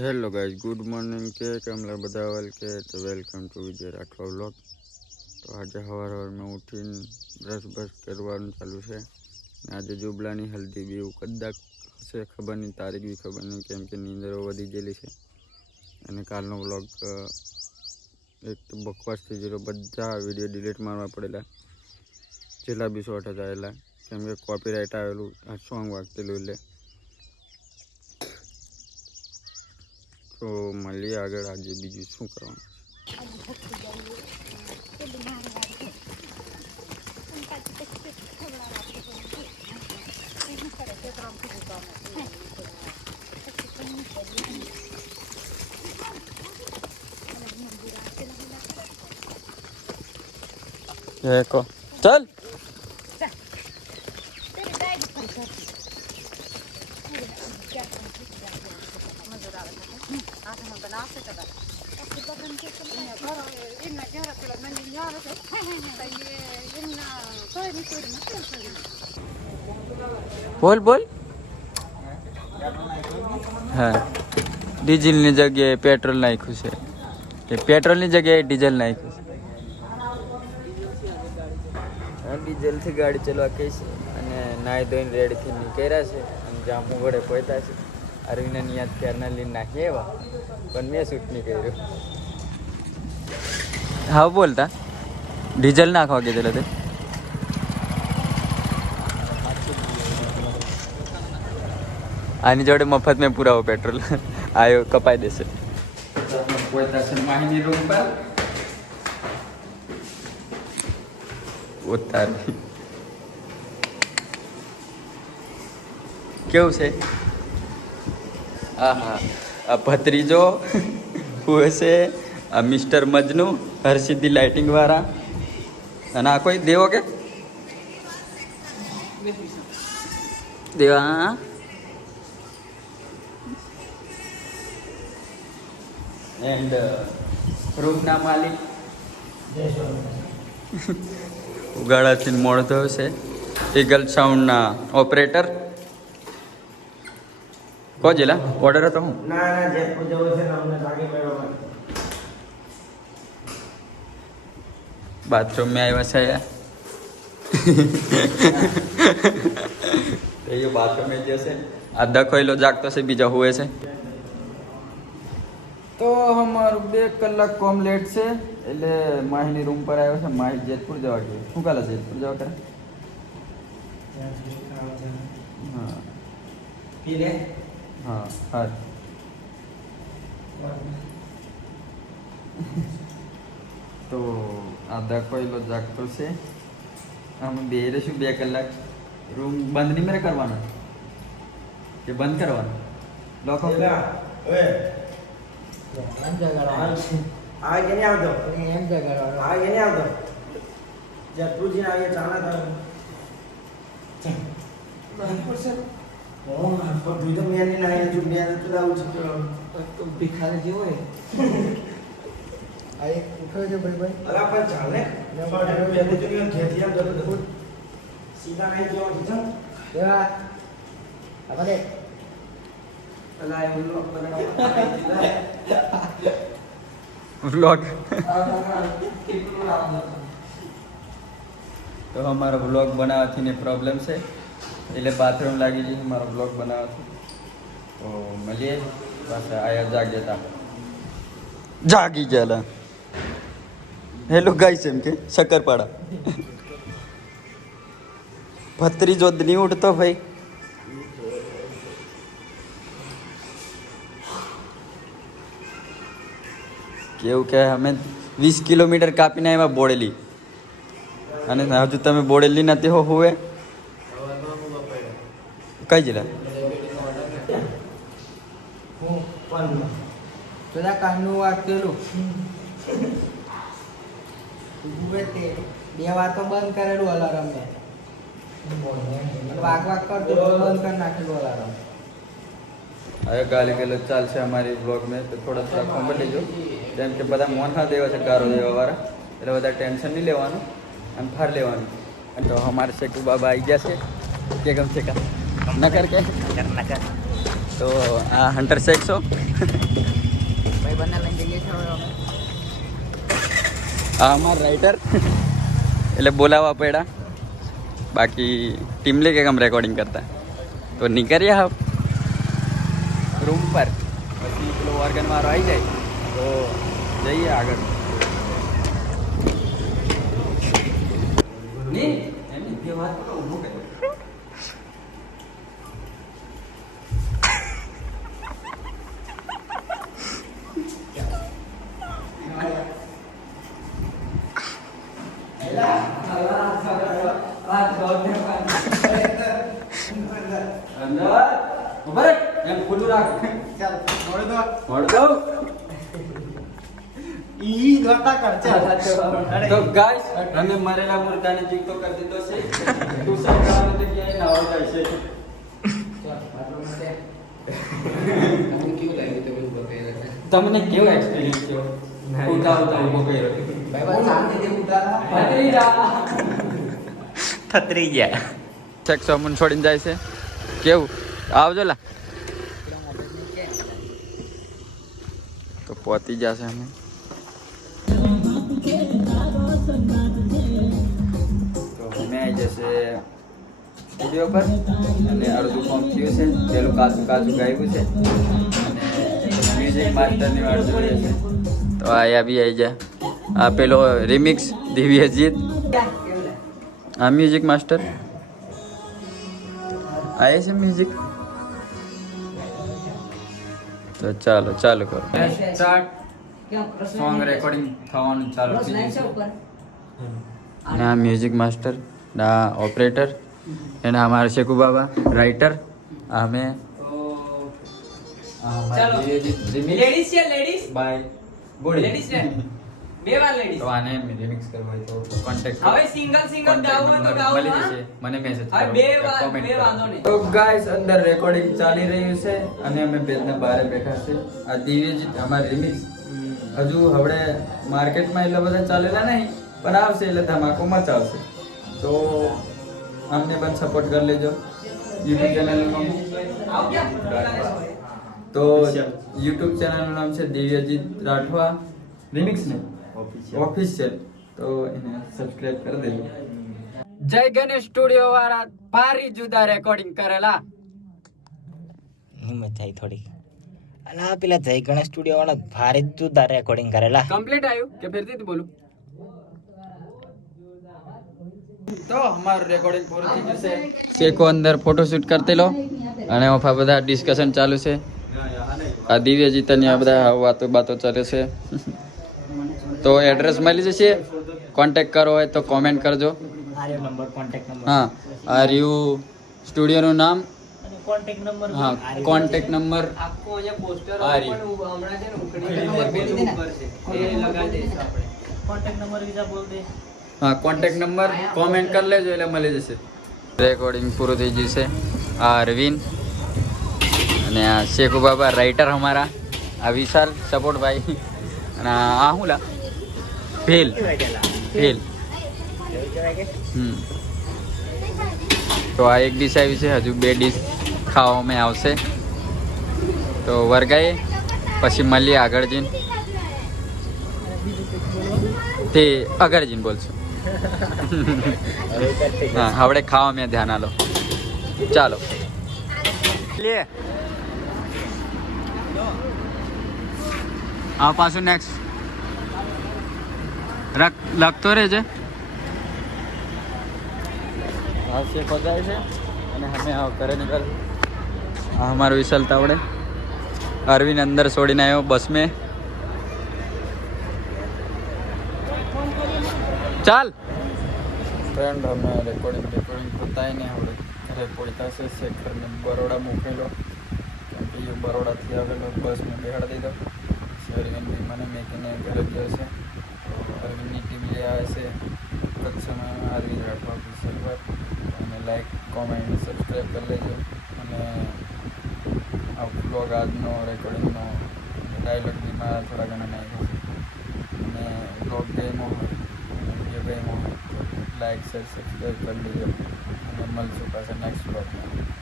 Hello guys, good morning કે કમલા બધાવલ કે તો welcome to Vijay Rathwa vlog. તો આજે સવારમાં ઉઠીને બ્રશ કરવાનું ચાલુ છે. આજે જુબલાની હલ્દી બી એવું કદાચ હશે, ખબર નહીં, તારીખ બી ખબર નહીં, કેમ કે નીંદરો વધી ગયેલી છે. અને કાલનો વ્લોગ એક તો બકવાસ થઈ ગયેલો, બધા વિડીયો ડિલીટ મારવા પડેલા, જેટલા બી શોર્ટ હતા એટલા, કેમ કે કોપીરાઇટ આવેલું, આ સોંગ વાગતેલું એટલે. તો મળીએ આગળ, આજે બીજું શું કરવાનું છે. ચલ બોલ બોલ. હા, ડીઝલની જગ્યાએ પેટ્રોલ નાખ્યું છે, કે પેટ્રોલની જગ્યાએ ડીઝલ નાખ્યું છે. ડીઝલથી ગાડી ચલાવવા કહી છે અને નાહી ધોઈને રેડથી નીકળ્યા છે અને જામુ વડે પહોંચ્યા છે. અરવિંદને યાદ ક્યારના લઈને નાખીએ એવા, પણ મેં શૂટ નહીં કર્યું. હા બોલતા ડીઝલ નાખવા કીધેલું તે. આની જોડે મફત મેં પુરાવો પેટ્રોલ આવ્યો કપાઈ દેશે. માહિની રૂમ પર ઉતારી કેવું છે? હા હા, આ ભત્રીજો હું હશે, આ મિસ્ટર મજનુ, હરસિદ્ધિ લાઇટિંગ વાળા, અને આ કોઈ દેવો કે દેવા એન્ડ રૂમના માલિક ઉગાડાથી મોડો થયો છે. ઈગલ સાઉન્ડના ઓપરેટર કો જેલા ઓર્ડર હતો હું બાથરૂમ में આવ્યા છે. એ બાથરૂમ में જશે. આ દખોઈલો જાગતો છે, બીજા હુએ છે. તો અમારું 2 કલાક કોમ લેટ છે, એટલે માહીની રૂમ પર આવ્યો છે. માહી જેતપુર જવા ગયો. શું કાલે જેતપુર જવા કરે? હા હા હા. તો આ દખોઈલો જાગતો છે. અમે બે રહીશું 2 કલાક. રૂમ બંધ નહીં મેરે કરવાનો કે બંધ કરવાનો? લોકો ભિખારી જેવો વ્લોગ. તો અમારો વ્લોગ બનાવવાથી ને પ્રોબ્લેમ છે, એટલે બાથરૂમ લાગી જશે મારો વ્લોગ બનાવવાથી. તો મળીએ પાછા. આયા જાગી ગયેલા. હેલો ગાઈસ, એમ કે શક્કરપાડા ભત્રીજો નહીં ઉઠતો ભાઈ. કેવું કે અમે 20 કિલોમીટર કાપીને આવ્યા બોડેલી, અને હજુ તમે બોડેલી નથી હો હુએ કઈ જિલ્લા? પેલા કાનનું વાગતેલું 2 વાર તો બંધ કરેલું અલાર્મ ને, વાગ કરતો બંધ કરી નાખેલું અલાર્મ. હવે ગાલી ગલોચ ચાલશે અમારી બ્લોગ મેં, તો થોડા કોમ્બલ લેજો. જેમ કે બધા મોંઠા દેવા છે, ગારો દેવા વાળા, એટલે બધા ટેન્શન નહીં લેવાનું અને ફાર લેવાનું. तो हमारे शेखू बाबा आई जैसे क्या कम से कम नकर के नकर તો આ હન્ટર શેખ છો ભાઈ બના લઈને જઈએ છીએ હવે અમે. આ અમારા રાઇટર એટલે બોલાવવા પડ્યા બાકી ટીમ લે કે આમ રેકોર્ડિંગ કરતા તો નીકળ્યા હા રૂમ પર પછી પેલો ઓર્ગન વાળો આવી જાય તો જઈએ આગળ તો ગાઈસ અમે મરેલા મુર્દાને જીવતો કરી દીધો છે ટુશન કરવાનો તો ક્યાંય ના હોય છે તમને કેવો એક્સપિરિયન્સ થયો ઉતા ઉભો કર્યો થતરી ગયા ચેક સોમન છોડીને જાય છે કેવું આવજો લા તો પહોંચી જશે અમે તો અમે આવી જશે સ્ટુડિયો પર અને અડધું ફોર્મ થયું છે પેલું કાચું કાચું ગાયું છે અને મ્યુઝિક માસ્ટરની વાટ જોઈએ છે તો આયા બી આવી જાય આ પેલો રિમિક્સ દિવ્યજીત આ મ્યુઝિક માસ્ટર આયે છે મ્યુઝિક તો ચાલો ચાલુ કરો સ્ટાર્ટ સોંગ રેકોર્ડિંગ થવાનું ચાલુ થઈ ગયું અને આ મ્યુઝિક માસ્ટર આ ઓપરેટર અને અમારા શેકુ બાબા રાઇટર અમે લેડીઝ છે લેડીઝ બાય બોડી લેડીઝ છે બે વાર લેડીઝ તો આને રિમિક્સ કરવા હોય તો કોન્ટેક્ટ હવે સિંગલ સિંગલ ગાવું હોય તો ગાવું મળી હા જશે મને મેસેજ હવે બે વાર બે વાંધો નહીં તો ગાઈસ અંદર રેકોર્ડિંગ ચાલી રહ્યું છે અને અમે બેદના બહાર બેઠા છે આ દિવ્યજીત અમારી રિમિક્સ હજુ હવે માર્કેટમાં એટલા બધા ચાલેલા નહીં પણ આવશે એટલે ધમાકો મચાવશે તો અમને પણ સપોર્ટ કરી લેજો યુટ્યુબ ચેનલમાં તો યુટ્યુબ ચેનલનું નામ છે દિવ્યજીત રાઠવા રિમિક્સ ને ઓફિશિયલ તો એને સબસ્ક્રાઇબ કરી દેજો જય ગણેશ સ્ટુડિયો વાળા ભારી જુદા રેકોર્ડિંગ કરેલા હિંમત થઈ થોડી અલા પેલા જય ગણેશ સ્ટુડિયો વાળા ભારે જુદા રેકોર્ડિંગ કરેલા કમ્પ્લીટ આવ્યું કે ફેરથી બોલું તો અમારું રેકોર્ડિંગ પૂરું થઈ ગયું છે શેકો અંદર ફોટોશૂટ કરતે લો અને ઓફા બધા ડિસ્કશન ચાલુ છે આ દિવ્યજીતની આ બધા વાતો બાતો ચાલે છે તો એડ્રેસ મળી જશે કોન્ટેક્ટ કરો હોય તો કોમેન્ટ કરજો આર્યો નંબર કોન્ટેક્ટ નંબર હા આ રહ્યું સ્ટુડિયોનું નામ અને કોન્ટેક્ટ નંબર હા કોન્ટેક્ટ નંબર આખો અહીંયા પોસ્ટર આ પણ હમણાં છે ને ઉકળી નંબર પેલું ઉપર છે એ લગાવી દઈશું આપણે કોન્ટેક્ટ નંબર બીજા બોલ દે હા કોન્ટેક્ટ નંબર કોમેન્ટ કરી લેજો એટલે મળી જશે રેકોર્ડિંગ પૂરું થઈ ગયું છે આ અરવિંદ અને આ શેખુ બાબા રાઇટર અમારા આ વિશાલ સપોર્ટ ભાઈ અને આ શું લા ભેલ ભેલ તો આ એક ડીશ આવી છે હજુ બે ડીશ ખાવામાં આવશે તો વર્ગાએ પછી મળીએ આગળ જઈને તે આગળ જઈને બોલશું હા હવે ખાવા મેં ધ્યાન આલો ચાલો લે આ પાછું નેક્સ્ટ લખતો રહેજે આ શેકો જાય છે અને અમે ઘરે નીકળ આ અમારો વિશાલ તાવડે અરવિંદ અંદર છોડીને આવ્યો બસ મેં ચાલ ફ્રેન્ડ અમે રેકોર્ડિંગ કરતા ને આપણે ઘરે પહોંચતા છે શેખરને બરોડા મૂકેલો કેમ કે એ બરોડાથી આવેલો બસ મેં બેહાડી દીધો અરવિંદ બી મને મેકીને ઘરે ગયો છે અરવિંદની ટીમ લઈ આવે છે કચ્છમાં અરવિંદ રાઠવા સર્વર અને લાઈક કોમેન્ટ સબસ્ક્રાઈબ કરી લેજો અને આ બ્લોગ આજનો રેકોર્ડિંગનો ડાયલોગ બી મારા થોડા ઘણા નાખ્યા છે અને બ્લોગ ગેમો હોય વિડીયો ગેમો હોય લાઈક શેર સબસ્ક્રાઈબ કરી લેજો અને મળશું પાછા નેક્સ્ટ બ્લોગમાં